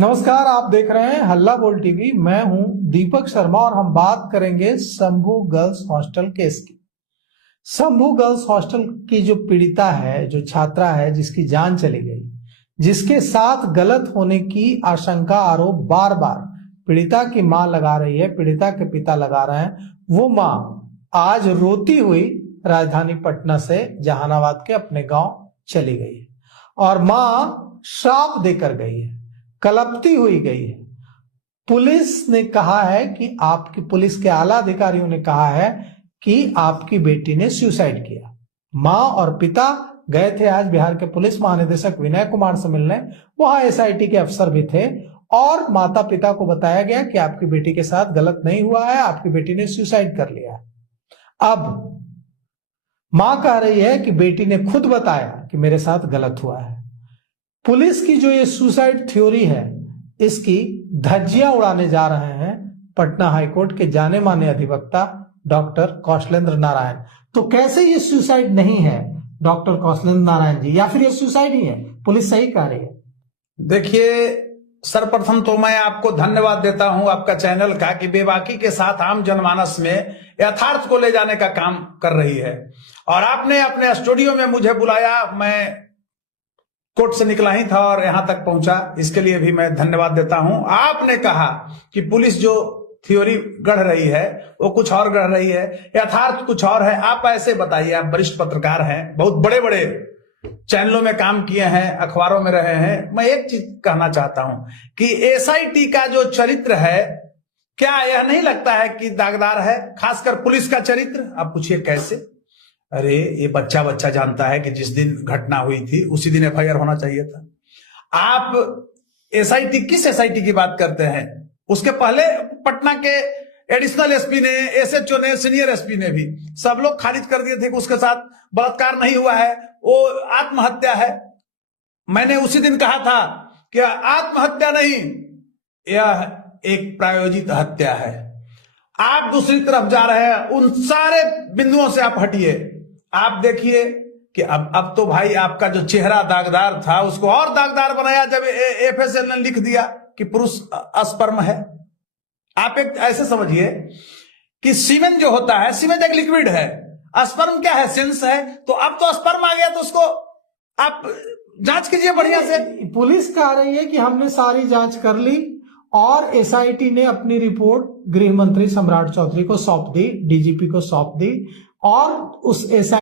नमस्कार, आप देख रहे हैं हल्ला बोल टीवी। मैं हूं दीपक शर्मा और हम बात करेंगे शंभू गर्ल्स हॉस्टल केस की। शंभू गर्ल्स हॉस्टल की जो पीड़िता है, जो छात्रा है, जिसकी जान चली गई, जिसके साथ गलत होने की आशंका, आरोप बार बार पीड़िता की मां लगा रही है, पीड़िता के पिता लगा रहे हैं, वो मां आज रोती हुई राजधानी पटना से जहानाबाद के अपने गांव चली गई है और मां श्राप देकर गई है, कलपती हुई गई है। पुलिस ने कहा है कि आपकी, पुलिस के आला अधिकारियों ने कहा है कि आपकी बेटी ने सुसाइड किया। मां और पिता गए थे आज बिहार के पुलिस महानिदेशक विनय कुमार से मिलने। वहां एसआईटी के अफसर भी थे और माता पिता को बताया गया कि आपकी बेटी के साथ गलत नहीं हुआ है, आपकी बेटी ने सुसाइड कर लिया है। अब मां कह रही है कि बेटी ने खुद बताया कि मेरे साथ गलत हुआ है। पुलिस की जो ये सुसाइड थ्योरी है, इसकी धज्जियां उड़ाने जा रहे हैं पटना हाईकोर्ट के जाने माने अधिवक्ता डॉक्टर कौशलेंद्र नारायण। तो कैसे ये सुसाइड नहीं है डॉक्टर कौशलेंद्र नारायण जी, या फिर ये सुसाइड ही है? पुलिस सही कह रही है। देखिए, सर्वप्रथम तो मैं आपको धन्यवाद देता हूं आपका चैनल का कि बेबाकी के साथ आम जनमानस में यथार्थ को ले जाने का काम कर रही है। और आपने अपने स्टूडियो में मुझे बुलाया, मैं कोर्ट से निकला ही था और यहां तक पहुंचा, इसके लिए भी मैं धन्यवाद देता हूं। आपने कहा कि पुलिस जो थ्योरी गढ़ रही है वो कुछ और गढ़ रही है, यथार्थ कुछ और है। आप ऐसे बताइए, आप वरिष्ठ पत्रकार हैं, बहुत बड़े बड़े चैनलों में काम किए हैं, अखबारों में रहे हैं। मैं एक चीज कहना चाहता हूं कि एसआईटी का जो चरित्र है, क्या यह नहीं लगता है कि दागदार है? खासकर पुलिस का चरित्र। आप पूछिए कैसे? अरे ये बच्चा जानता है कि जिस दिन घटना हुई थी उसी दिन एफआईआर होना चाहिए था। आप एसआईटी, किस एसआईटी की बात करते हैं? उसके पहले पटना के एडिशनल एसपी ने, एसएचओ ने, सीनियर एसपी ने भी सब लोग खारिज कर दिए थे कि उसके साथ बलात्कार नहीं हुआ है, वो आत्महत्या है। मैंने उसी दिन कहा था कि आत्महत्या नहीं, यह एक प्रायोजित हत्या है। आप दूसरी तरफ जा रहे हैं, उन सारे बिंदुओं से आप हटिए। आप देखिए कि अब तो भाई आपका जो चेहरा दागदार था उसको और दागदार बनाया जब एफएसएल ने लिख दिया कि पुरुष अस्पर्म है। आप एक ऐसे समझिए कि सीमेन जो होता है, सीमेन एक लिक्विड है, अस्पर्म क्या है? सेंस है। तो अब तो अस्पर्म आ गया, तो उसको आप जांच कीजिए बढ़िया से। पुलिस कह रही है कि हमने सारी जांच कर ली और एसआईटी ने अपनी रिपोर्ट गृह मंत्री सम्राट चौधरी को सौंप दी, डीजीपी को सौंप दी और उस एसआईटी